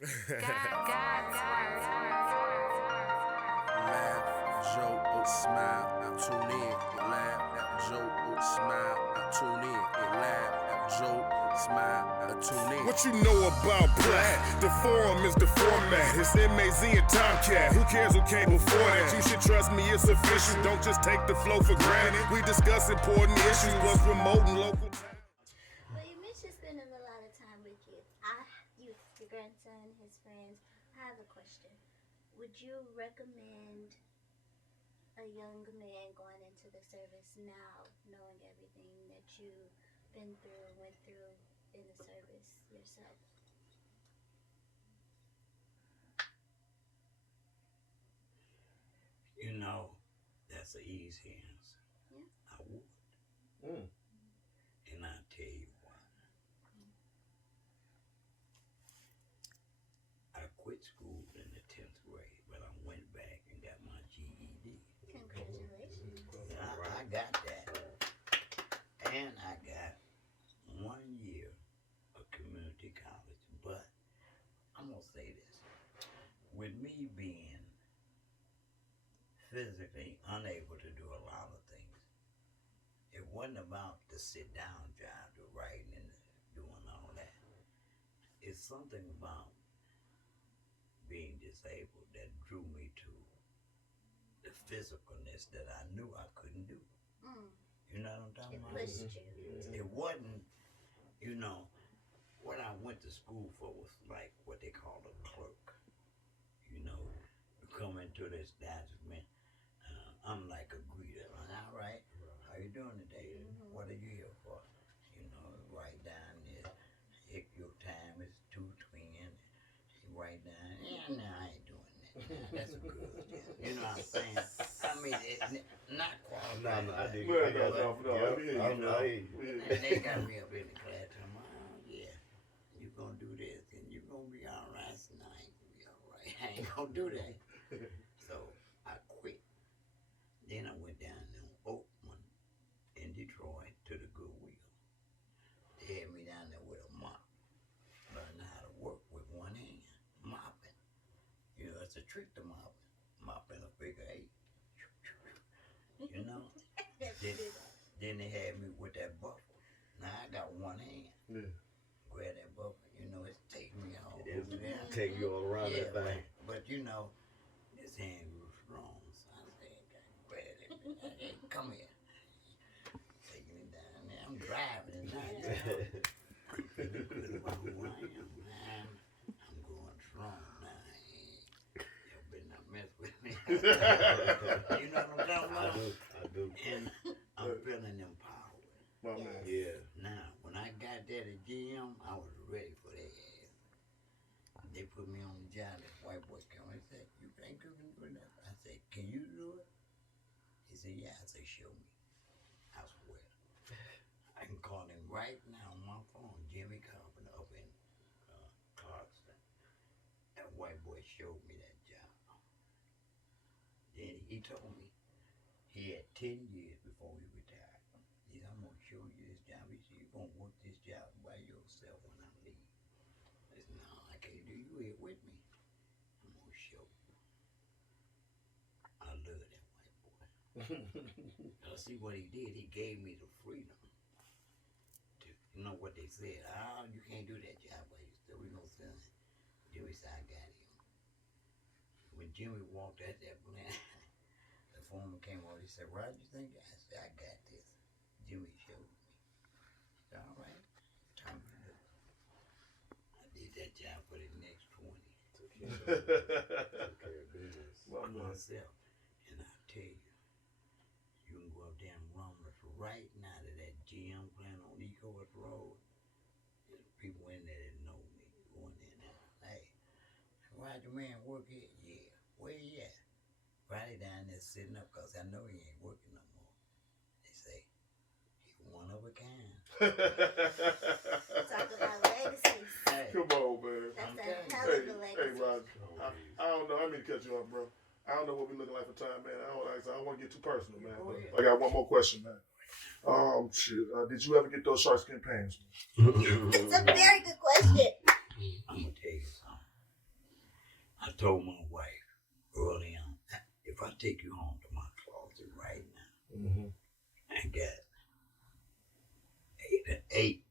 Laugh, joke, or smile, I tune in. It laugh, joke, or smile, I tune in. It laugh, joke, smile, I tune in. What you know about Platt? The forum is the format. It's MAZ and Tomcat. Who cares who came before that? You should trust me, it's official. Don't just take the flow for granted. We discuss important issues, plus promoting local talent. Well, you mentioned spending a lot of time with youth, your grandson, his friends. I have a question. Would you recommend a young man going into the service now, knowing everything that you've been through, went through in the service yourself? You know, that's an easy answer. Yeah. I would. Mm. And I'll tell you why. I quit school in the 10th grade, but I went back and got my GED. Congratulations. I got that. And I got 1 year of community college. But I'm going to say this. With me being physically unable to do a lot of things, it wasn't about the sit down job, the writing and doing all that. It's something about being disabled that drew me to the physicalness that I knew I couldn't do. Mm. You know what I'm talking It about? pushed you. It wasn't, you know, what I went to school for was like what they call a clerk. You know, you come into this establishment, I'm like a greeter. All right, how you doing today? Mhm. What are you here for? You know, write down this. If your time is 2:20, you write down. Yeah, no, I ain't doing that. Nah, that's good. You know what I'm saying? I mean, not qualified. No, I did. They got me up in the class. I'm like, oh, yeah, you gonna do this and you gonna be all right. No, I ain't gonna be all right. I ain't gonna do that. So I quit. Then I went down to Oakland in Detroit to the Goodwill. They had me down there with a mop, learning how to work with one hand, mopping. You know, it's a trick to mopping a figure eight. You know. Then they had me with that buffer. Now I got one hand. Yeah. Grab that buffer. You know, it's taking me all It is over there. taking you all around that thing. But you know, this hand grew strong. So I said, grab it. Hey, come here. Taking it down there. I'm driving it now. I'm feeling good about who I am, man. I'm going strong now. You better not mess with me. You know what I'm talking about? I do. And I'm feeling empowered. My man. Yeah. Now, when I got there to GM, I was ready for their ass. They put me on the job. This white boy came and said, "You think you can do that?" I said, "Can you do it?" He said, "Yeah." I said, "Show me." I swear. I can call him right now on my phone, Jimmy Carpenter up in Clarkston. That white boy showed me that job. Then he told me he had 10 years before he retired. He said, "I'm going to show you this job." He said, "You're going to work this job by yourself when I leave." I said, "No, I can't do you here with me. I'm going to show you." I love that white boy. See what he did? He gave me the freedom to, you know what they said? "Oh, you can't do that job by yourself. We're going to send him." Jimmy said, "I got him." When Jimmy walked out that plant, the foreman came over. He said, "Roger, you think?" I said, "I got this." Jimmy showed me. He said, "All right, time to do it." I did that job for the next 20. Took care of business. Myself. And I tell you, you can go up there and Romulus right now to that GM plant on Ecoworth Road. There's people in there that know me. Go in there now. "Hey, Roger, man, work here?" "Yeah." "Where you at?" Friday down there sitting up, because I know he ain't working no more. They say, "He's one of a kind." Talk about legacies. Hey, Come on, man. That's Okay. a hell of a legacy. Hey, Roger. I don't know. I mean to cut you off, bro. I don't know what we looking like for time, man. I don't want to get too personal, man. But I got one more question, man. Shit. Did you ever get those shark skin pants? It's a very good question. I'm going to tell you something. I told my wife early on, if I take you home to my closet right now, I got eight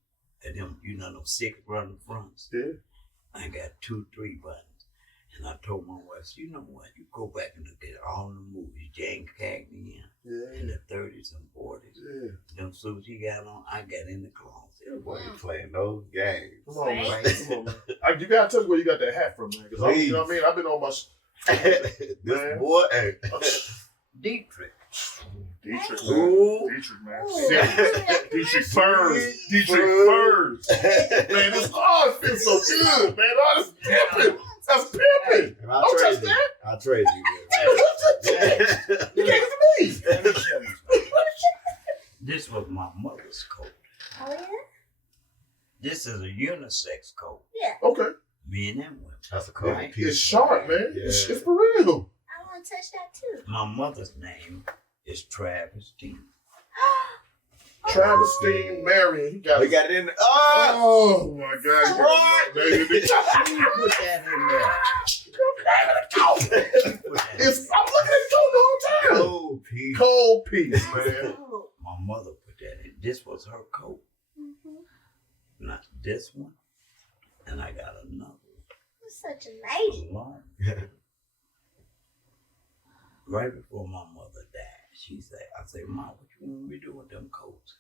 of them, you know, those 6 running fronts. Yeah. I got 2, 3 buttons. And I told my wife, you know what? You go back and look at all the movies Jane Cagney in the 30s and 40s. Yeah. Them suits he got on, I got in the closet. Boy, you playing those games. Come on, man. Right. Come on, man. You gotta tell me where you got that hat from, man. Because you know what I mean? I've been on my... This boy, hey. Dietrich. Dietrich, man. Ooh. Dietrich, man. Ooh. Dietrich Furs. Dietrich Furs. Man, this it feels so good, man. Oh, that's pimping. That's pimping. Don't touch that. I'll trade you. You gave it to me. This was my mother's coat. Oh, yeah? This is a unisex coat. Yeah. Okay. Men and women. That's a cool Right. piece. It's sharp, man. Yeah. It's for real. I want to touch that too. My mother's name is Travis Dean. Travis Dean, Marion. He got We it. got it in. Oh, my God. What? Put that in there. Put that in I'm looking at the whole time. Cool piece. Cold piece, man. Oh. My mother put that in. This was her coat. Mm-hmm. Not this one. And I got another You're such a lady. one. Right before my mother died, she said, I said, Mom, what you want me to do with them coats?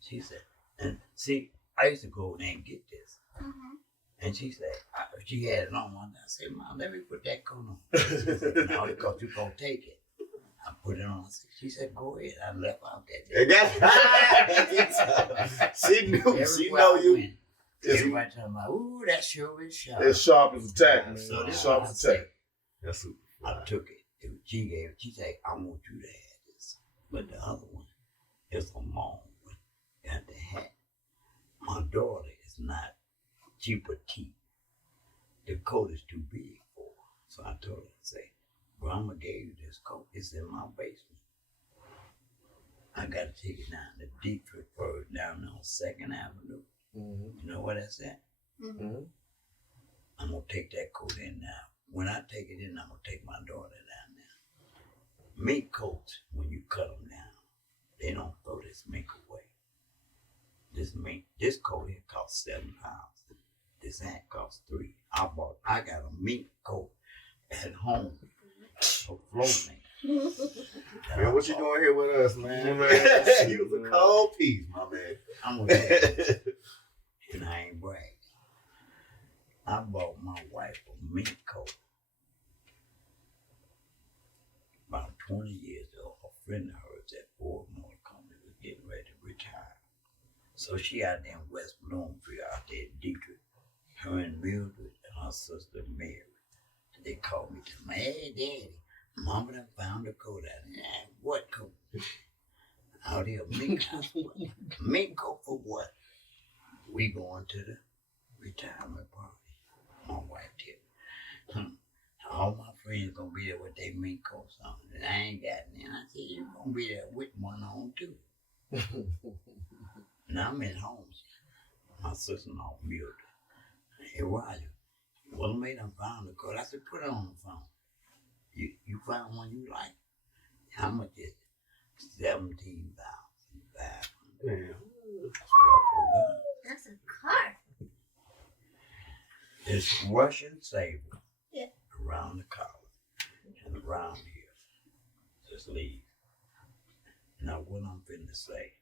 She said, and see, I used to go in there and get this. Mm-hmm. And she said, she had it on one day. I said, Mom, let me put that coat on. She said, no, because you're going to take it. I put it on. She said, go ahead. I left out that day. She knew. She Everywhere know I you. went, everybody talking about, ooh, that sure is sharp. It's sharp as a tack, man. So It's this sharp one I as a tack. said, That's super. I took it. She gave it. She said, I want you to have this. But the other one is a mom one. Got the hat. My daughter is not. She petite. The coat is too big for her. So I told her, I say, Grandma gave you this coat. It's in my basement. I got to take it down to Dietrich Furs down on 2nd Avenue. Mm-hmm. You know where that's at? Mm-hmm. I'm going to take that coat in now. When I take it in, I'm going to take my daughter down there. Mink coats, when you cut them down, they don't throw this mink away. This coat here costs £7. This hat costs $3. I got a mink coat at home for floor mink. Man, what you doing here with us, man? Man. You was a cold piece, my man. I'm gonna tell you, and I ain't bragging. I bought my wife a mink coat about 20 years ago. A friend of hers at Ford Motor Company was getting ready to retire. So she out there in West Bloomfield, out there in Dietrich, her and Mildred and her sister Mary. They called me to me, hey, Daddy, Mama done found a coat out there. What coat? Out here, mink house. Mink coat for what? We going to the retirement party. My wife did. All my friends gonna be there with their mink coats on. And I ain't got any. I said, you gonna be there with one on too. And I'm at home. My sister-in-law, Mildred. Hey, Roger, well, me done found the coat. I said, put it on the phone. You found one you like? How much is it? $17,500. Damn. That's a car. It's Russian sable. Yeah. Around the collar and around here. Just leave. Now what I'm finna say.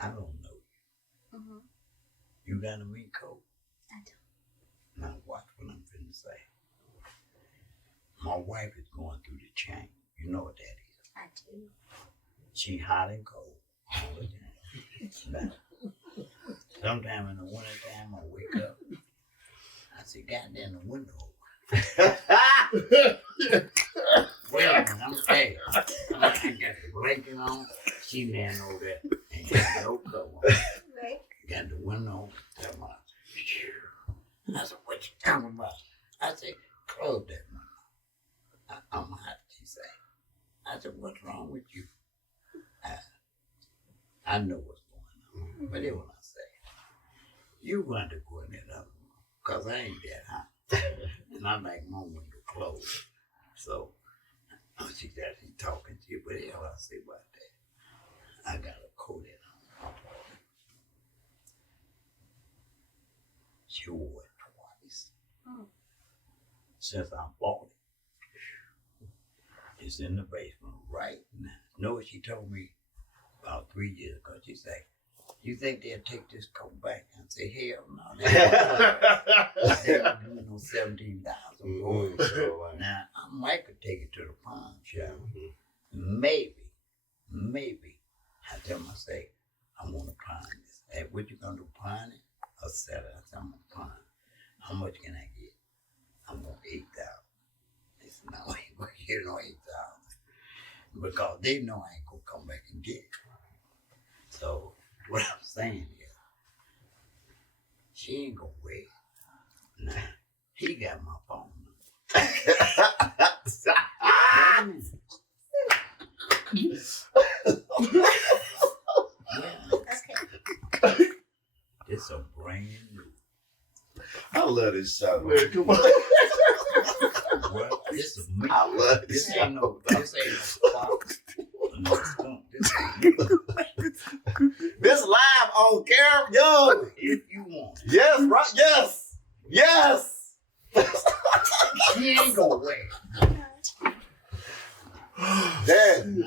I don't know you. Mm-hmm. You got a mink coat? I do. Now watch what I'm finna say. My wife is going through the chain. You know what that is. I do. She hot and cold all the time. Sometime in the wintertime I wake up. I say, goddamn, the window open. Wait a minute, I'm scared. I got the blanket on. She laying over there and got no cover on. Right. Got the window open. I said, what you talking about? I said, close that window. I'm hot, she said. I said, what's wrong with you? I know what's going on. But then when I say, You want to go in that other room, because I ain't that hot. And I like my window closed. So, she talking to you, but hell, I say about that. I got a coat in on. She wore it twice. Since I bought it. It's in the basement right now. Know what she told me about 3 years ago? She said, you think they'll take this coat back? I say, hell no. They don't give me no 17,000 for it. Now, I might could take it to the pawn shop. Maybe. I tell them, I say, I want to pawn this. Hey, what you gonna do, pawn it or sell it? I said, I'm gonna pawn it. How much can I get? I want 8,000. They said, no, I ain't gonna get no 8,000. Because they know I ain't gonna come back and get it. So, what I'm saying is, she ain't gonna wait. Nah, he got my phone number. Okay. It's a brand new. I love this show. Man, come on. Well, this is me. I love this. This ain't no fox. No skunk. This ain't me. This live on camera, yo. If you want it. Yes, right. Yes. Yes. She ain't gonna wait. Dad.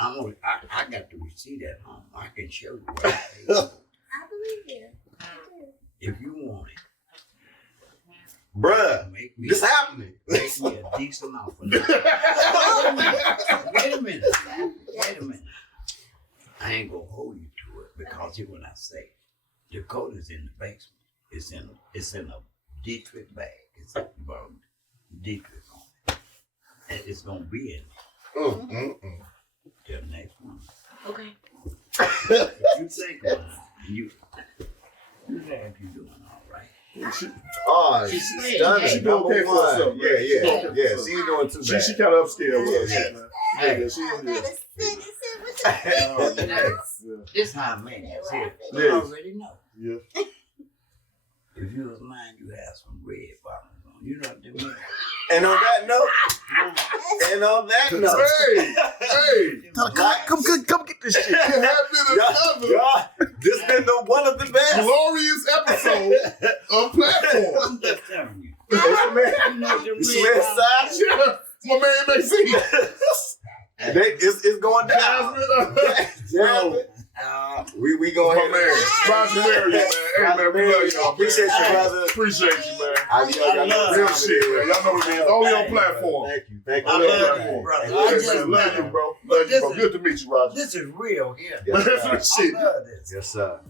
I got the receipt at home. I can show you what I paid. I believe you. I do. If you want it, Bruh, this happening. Make me a decent offer. Wait a minute. I ain't gonna hold you to it because here's what I say. The coat is in the basement. It's in a Dietrich bag. It's a Dietrich on it. And it's gonna be in there. Till next one. Okay. If you think about it, you think you're doing all right. She's stunning. She doing okay for herself. Yeah. She ain't doing too bad. She kind of upscale with us, man. Hey. Yeah, she I is. gotta sit with the This how man is here. Yes. You already know. Yeah. If you was mine, you have some red bottoms on. You know what they mean? And on that note, Hey. come get this shit. Have been another Y'all, this been one of the best. glorious episode of Platform. I'm just telling you. What's the man? You know the You red swear bottoms. side? Yeah, my man MC. It's going down. Jasmine. We going My here. man, Roger Marion, man. Hey, man, we love y'all, man. Appreciate you, brother. Appreciate you, man. I love Real shit, man. Y'all know what it is. Only on Platform. Thank you. I Only on love Platform. you, brother. Hey, I just man, love you, bro. But Love you, bro. Good to meet you, Roger. This is real here. Yes, That's sir. what shit. I love this. Yes, sir.